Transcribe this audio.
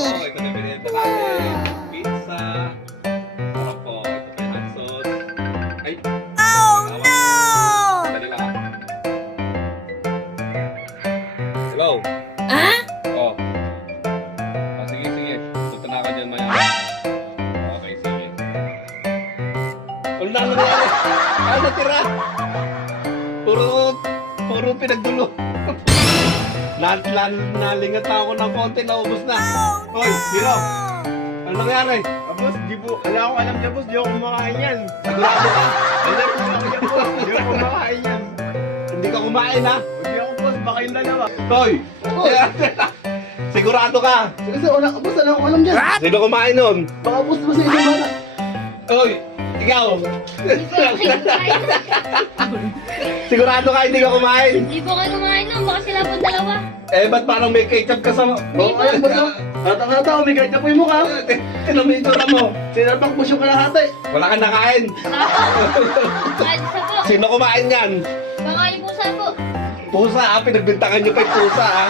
Oh, ito na binenta natin. Pizza. Sarap po. Ito pa yung hot sauce. Ay. Oh, no! Dali lang ah. Hello? Ah? Oh. Oh, sige, sige. Punta na ka dyan maya. Okay, sige. Wala na nangyari. Ano natira? Puro pinagdulo. Nalingat na ako ng konti, naubos na. Hoy, Hiro! Ano nangyari? Boss, di po, wala akong alam niya boss, di ako kumakain yan. Sigurado ka? Wala po ako yan boss, di ako kumakain yan. Hindi ka kumain, ha? Hindi ako boss, baka yung dalawa. Hoy! Sigurado ka? Kasi wala, boss, wala akong alam dyan. Sino kumain nun? Baka boss, boss, yung bata. Hoy! Ikaw! Sigurado ka hindi ka kumain? Hindi po kayo kumain nun, baka sila po dalawa. Eh, ba't parang may ketchup ka sa... Oo, ayan boss, oh. Hata-hata, umigay na po yung mukha. Tinan mo yung itsura mo. Sinarpak mo yung kalahati. Wala kang nakain. Alisa po. Sino kumain yan? Baka yung pusa po. Pusa, ha? Pinagbintangan niyo pa yung pusa, ha?